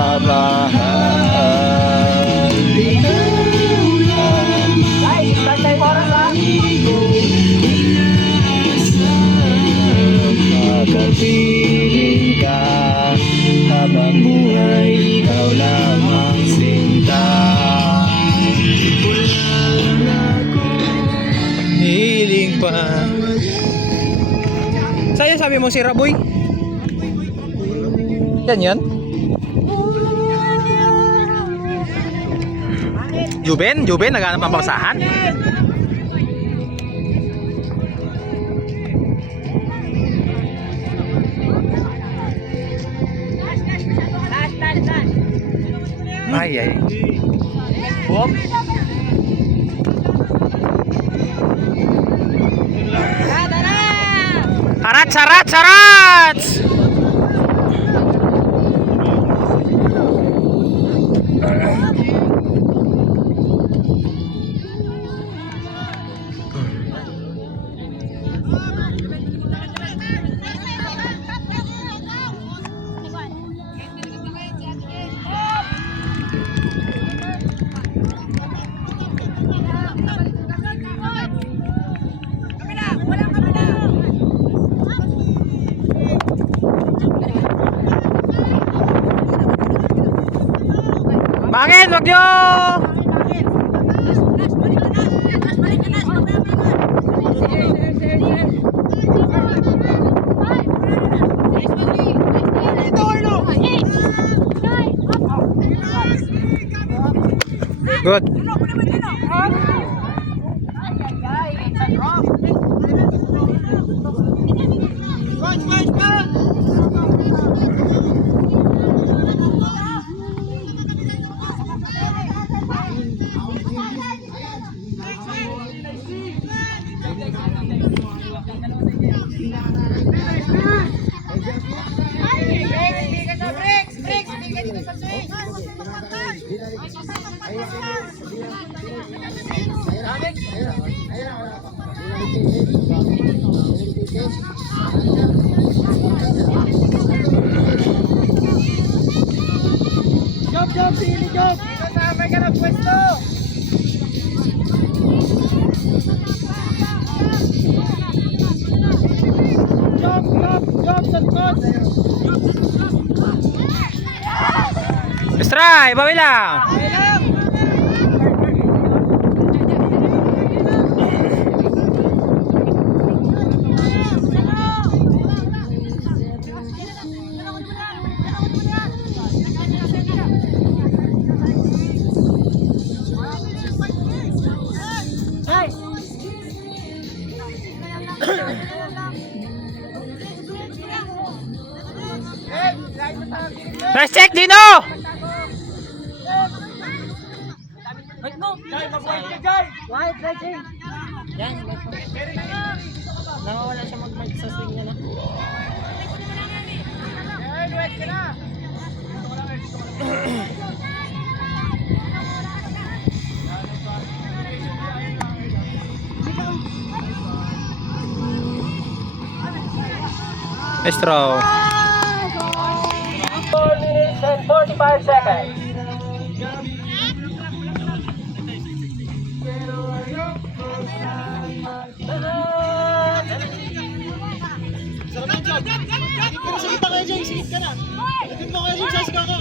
pagmamahal. Ikaw lang makapiling ka habang buhay, ikaw lamang sinta. Hiling pa. Sa'yo sabi mo si Raboy? Yan yan? Juben? Juben? Naghanap ng pasahan? Ay ay. Bob? Sarat, sarat, sarat! Bangin, wag nyo! Good. Job, pili job! Kasama ka ng pwesto! Job, santos! Stray, bawi lang! Let's check, Dino! Wait mo! Jai, mag-white ka, Jai! White, Jai! Yan, nawawala siya mag-mic sa swing niya na. Yan, white ka na! Straw. 4 minutes and 45 seconds. Sige pa kayo dyan, sige ka na. Sige pa kayo dyan, sasigaw ka.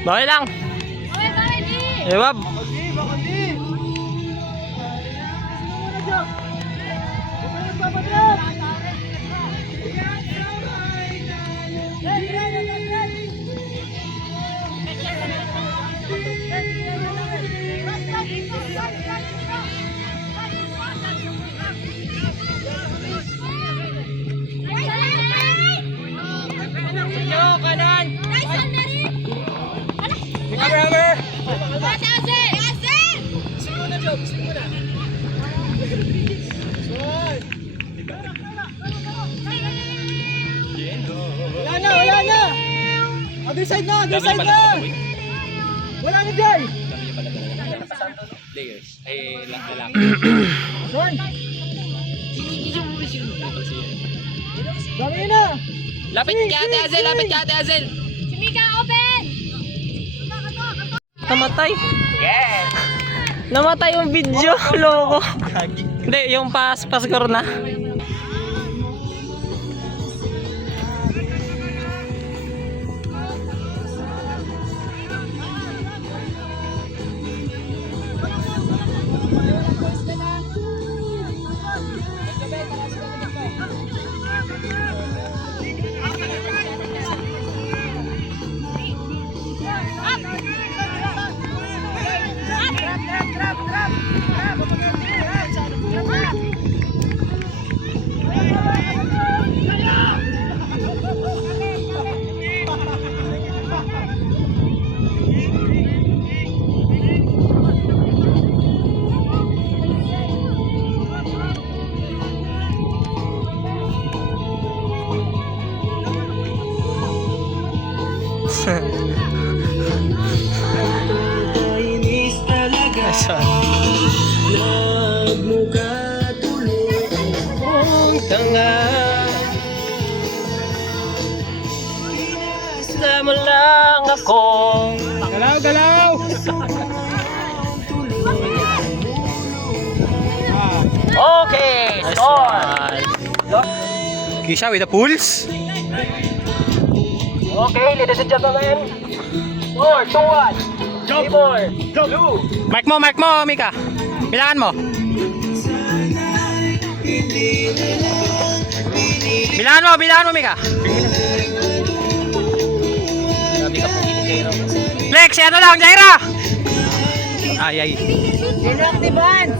Bawi lang. Ewab. side na! Di side na! Wala na Jay! Players. Ay, lalaki. Son! Dami na! Lapit ka, Ate Azel! Lapit ka, Ate Azel! Si Mika, open! Namatay. Namatay yung video. Loko. Hindi, yung pas-score na. Asan? Tanga Basta mo lang ako. Galaw, galaw! Okay, score. Kisha with the pulse. Okay, ladies and gentlemen. 4, 2, 1. Keyboard. Blue. Mic mo, Mika. Bilangan mo. Bilangan mo, Mika. Lex, ano lang, Jaira. Ay. Inaktiban!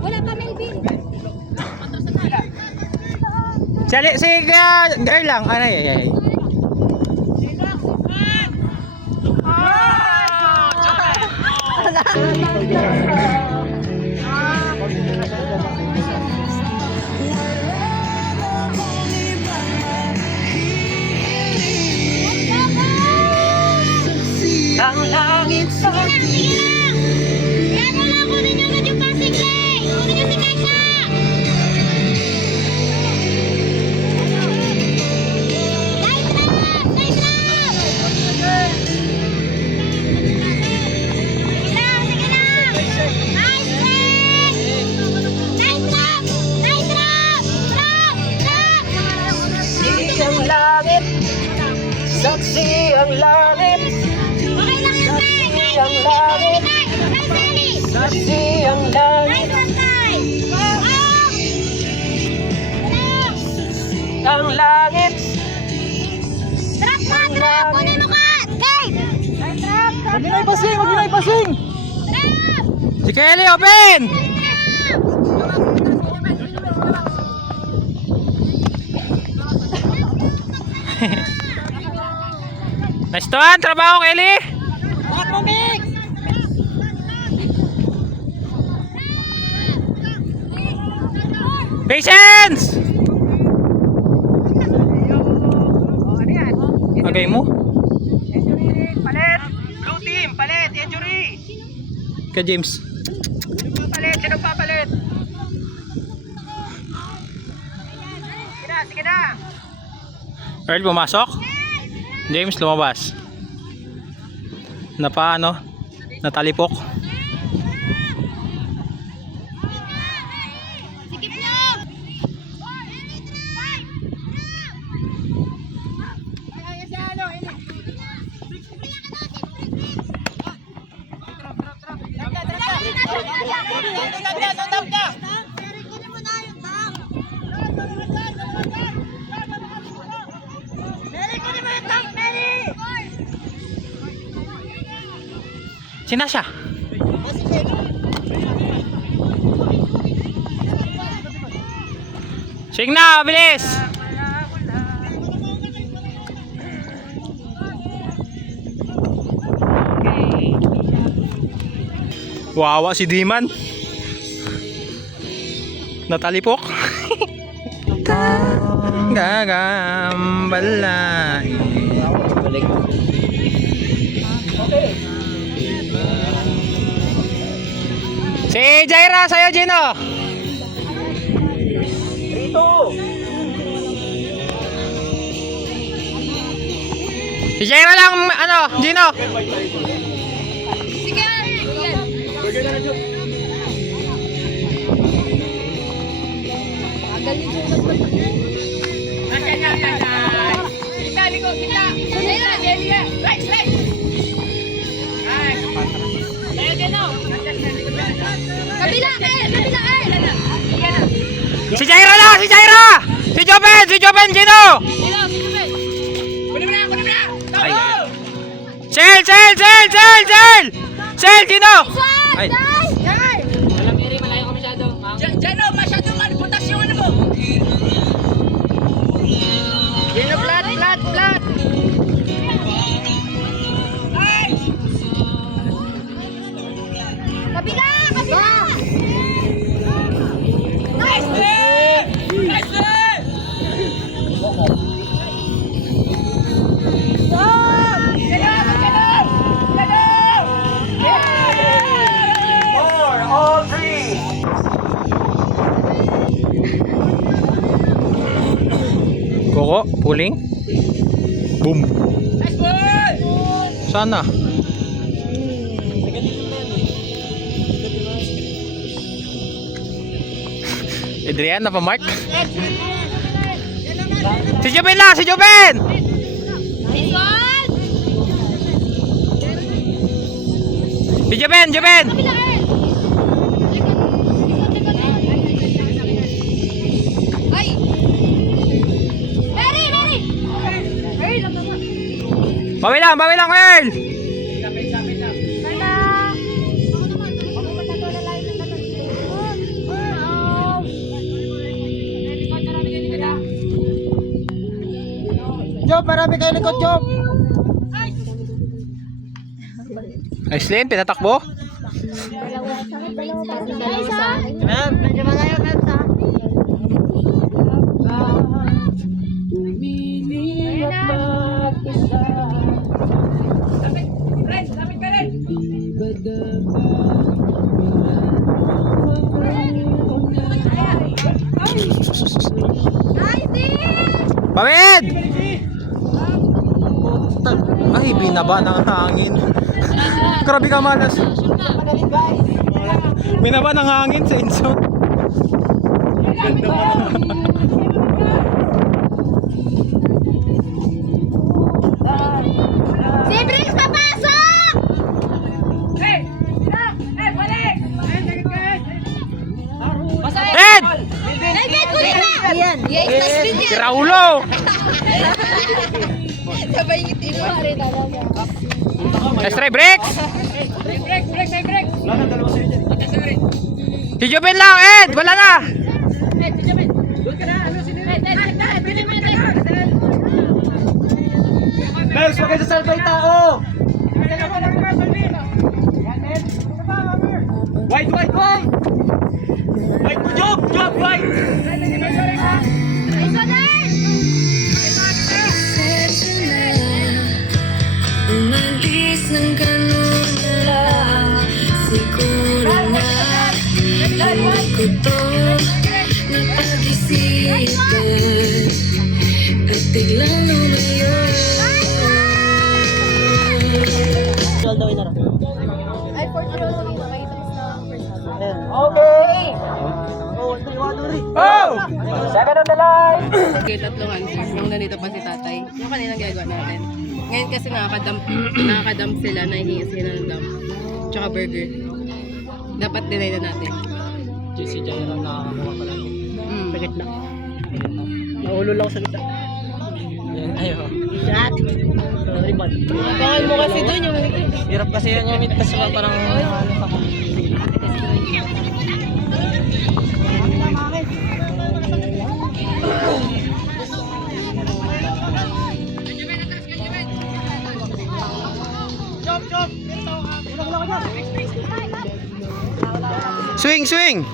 Wala pa, Melvin. Si girl lang. Ay. Ang langit sa Sige lang! Yan na lang, kunin nyo agad yung passing lane! Kunin nyo si Kaisa! Light trap! Light trap! Sige lang! Nice play! Light trap! Light trap! Trap! Saksi ang langit. Saksi ang langit. Okay lang yung play! Guys, Ang langit. Guys, Sally! Saksi ang langit. Nice one, guys! Ang langit. Trap ka! Trap! Kunin mo ka! Guys! Trap! Huwag nyo na ipasing! Huwag nyo na ipasing! Trap! Si Kelly, open! Nice to one, trabaho, Kelly! Bakit mo, Mix? Patience! Ano yan? Agay mo? Injury, palit! Blue team, palit! Injury! Ka James. Palit! Sino papalit? Sige na! Earl, pumasok. James, lumabas. Natalipok. Sikip lang! Sina siya? Sige na, bilis! Wawa si Diman. Natalipok. gagambalain. Balik. Si Jaira, sa'yo, Gino. Si Jaira lang, ano, Gino. Sige, ilan? Kabila, kabila, Si Jaira lang, si Jaira. Si Joben, Gino. Ay. Sel, Gino. Ay. kabila, kabila. Koko, puling. Boom. Sana. Adrian, napamark. Si Joben lang, si Joben. Si Joben. Ay! Mary! Mary lang naman. Bawi lang, Earl. Sana! Ako naman. Ako matagaw na lahat ng tanong. Job, marami kayo likod, Job. Aislinn, pinatakbo. Ma'am, medyo malayo, ma'am, sa. Pawid! Ay, binaba ng hangin. Grabe ka, malas. Binaba ng hangin sa insult. Si Briggs, papasok! Red! Nagay ko nila! Yan! Yes! Si Raulo! Sabay ngiti mo. Let's try break! Si Joben lang, Ed! Wala na! Guys, huwag kayo sasalbay tao. White. White mo, Job, white. Umalis ng ganun na lang. Siguro na hindi ko to napag-isipan at biglang lumayo. Ay, 40 rows ako. Makita mo sa first half. Okay. Oh! Second on the line. Okay, tatlong answers. Nung nandito pa si tatay, yung kanina ginagawa natin. Ngayon kasi nakakadump sila, nahihingi sila ng dump. Tsaka burger. Dapat deny na natin. Si Jaira nakakakuha pa lang. Pagkat na. Naulo lang sa gitna. Ayo. Shot! Sorry, man. Bakal mo kasi doon yung... Hirap kasi yung umit kasi parang Swing!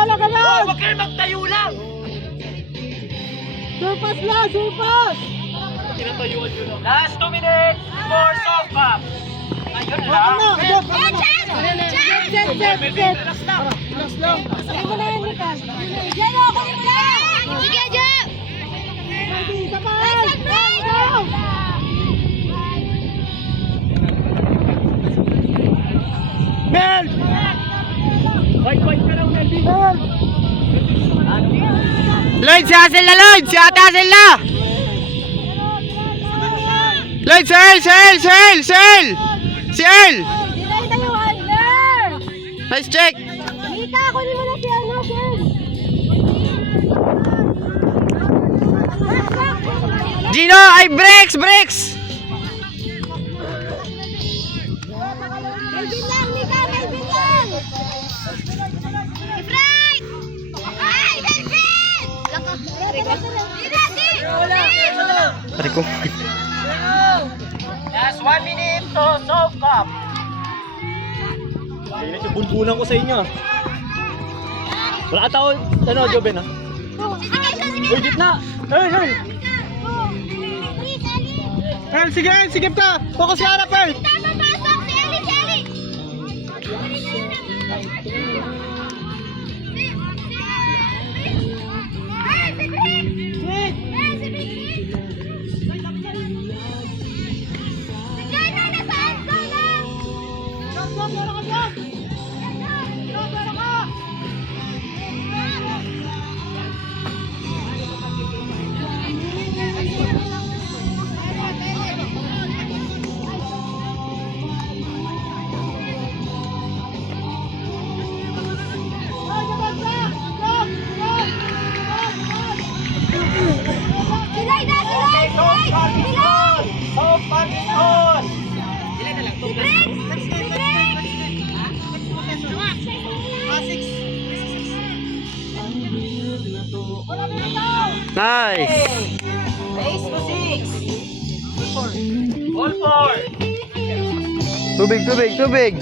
wala ka na! Huwag kayo magtayo lang! Surpass lang! Surpass! Last 2 minutes for soft cup. Ayun lang. Relax lang. Relax lang. Sige, Jack! Listen, break! Mel! White ka lang, Melvin. Mel! Lloyd, si Hazel na Lloyd! Si Ate Hazel na! Lloyd, si El! Si El! Si El! Si El! Si El! Delay tayo, Hunter! Nice check! Mika, kunin mo na si ano, Ken! Gino! Ay, breaks! Breaks! Melvin lang, Mika! Melvin lang! Right! Ay, Melvin! Pari ko. Last 1 minute to soft cup. Ayun yung bunbunan ko sa inyo. Wala tao, ano, Joben ha? Uy, gitna! Hey, hey! Hey, sige, sige ka! Focus ka na, Pearl! Papasok si Ellie, si Ellie! Silay na! Silay! Silay! Silay! Soft cup is on! Nice! Race to 6! All 4! Tubig, tubig, tubig!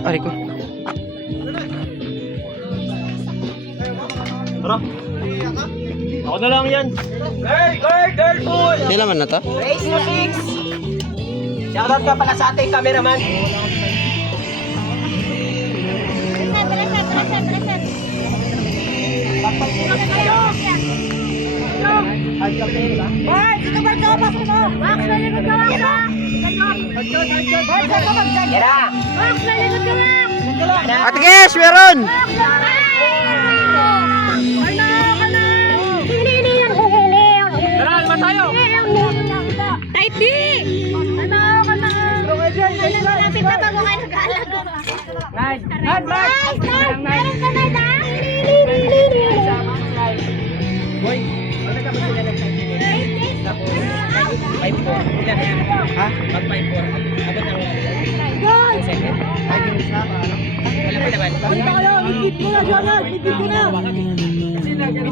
Pari ko. Tara! Ako na lang yan! Girl, full! Hindi naman na to? Race to 6! Shoutout ka pala sa ating cameraman! Ate Kes, meron! Tara, alma tayo! Type B! Lapit na bago kayo nag-aalaga. Right! Meron ka na ba? Boy, ano ka ba sila nag-type? 5-4. Ilan yan? Ha? Mag 5-4. Abot ang second. Ay, yung isa, ano? Wala pa naman. Balik kayo! Bit ko na, Jonah! Bit ko na!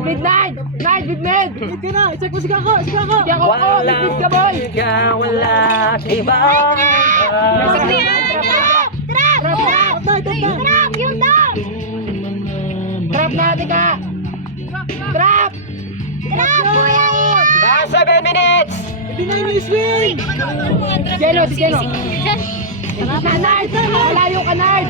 Bit nine! Nine! Bit mid! Bit ko na! I-check mo si Kako! Si Kako! Si Kako! Bit ka, boy! Wala iba. Trap! Yung daw! Trap natin ka! Trap! Trap, kuya Ian! Last 7 minutes! Hindi na yung swing! Geno! Si Geno! Nard! Malayo ka, Nard!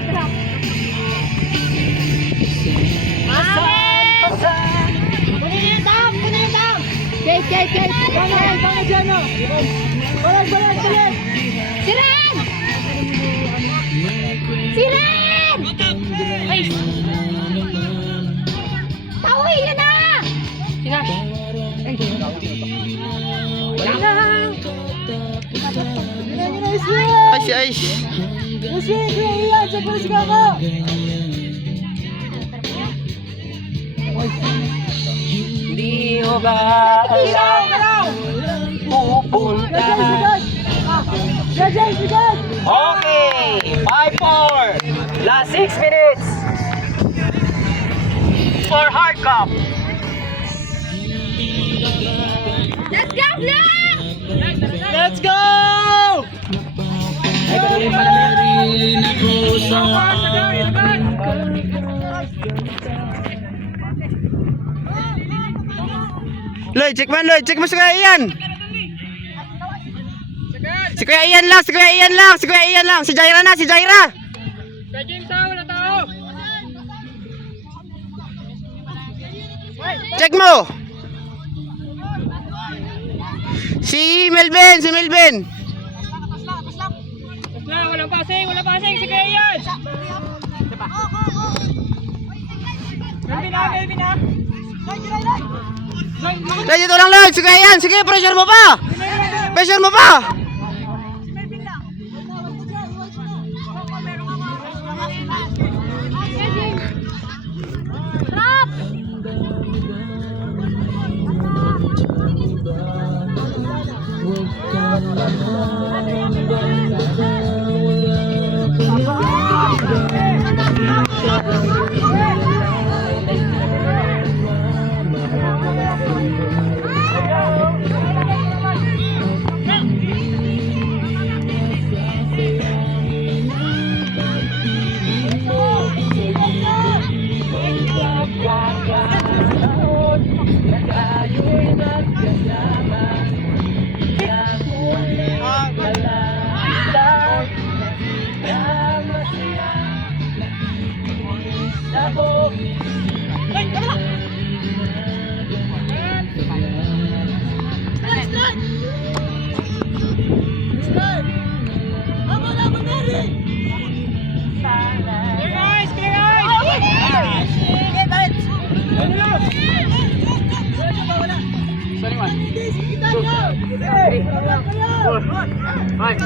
Kunin yung daw! Kunin yung daw! Kate! Kate! Kate! Bangay, Geno! Balag! Balag! Balag! Si Ren! Si Ren! Ay! Tawi, yun na! Sina? Wala na! Ay, si Ice! Swing! Swing! Ian! Check mo si Kako! Di mo ba alam pupunta? Okay! 5-4! Last 6 minutes! For hard cup! Let's go, Black! Let's go! Ay, Lloyd, check mo Lloyd. Check mo si Kuya Ian. Si Kuya Ian lang. Si Kuya Ian lang. Si Kuya Ian lang. Si Jaira na. Si Jaira. Check mo. Si Melvin. Si Melvin. Walang passing si Kuya Ian. Lloyd, dito lang Lloyd. Si Kuya Ian. Sige, pressure mo pa. Pressure mo pa.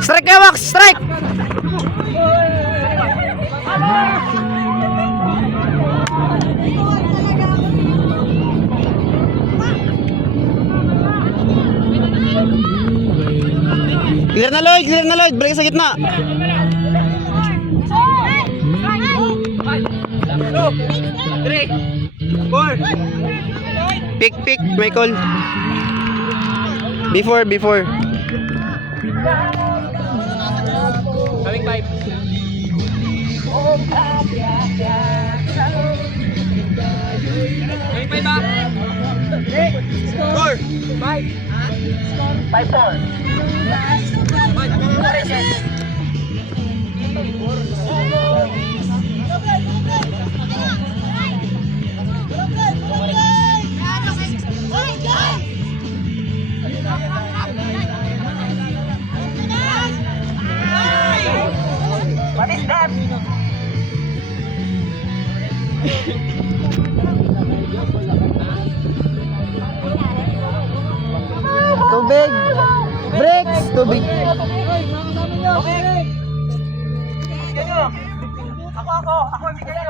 Strike kaya Wax, strike. Clear na Lloyd, balik sa gitna. Pick, Michael. Before. Coming 5. Coming 5 ba? Score! 5-4. What is that? Tubig. Breaks, tubig. Ako ang bigay.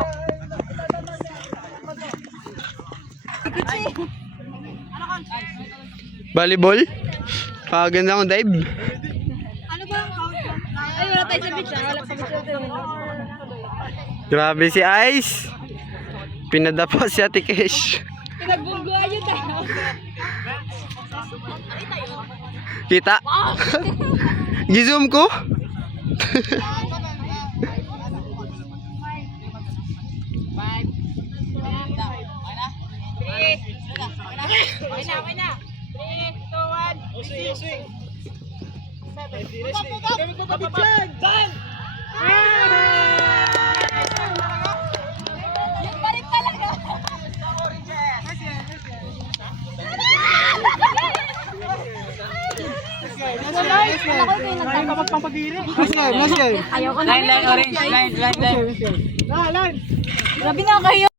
Volleyball. Ganda akong dive. Ay, wala tayo sa beach. Wala sa beach. Grabe si Ice. Pinadapa si Ate Kesh. Pinagbungguan yun tayo. Kita? Gizoom ko? Okay na. 3, 2, 1. Swing. Yung balik talaga. Line, orange. Line. Grabe na kayo.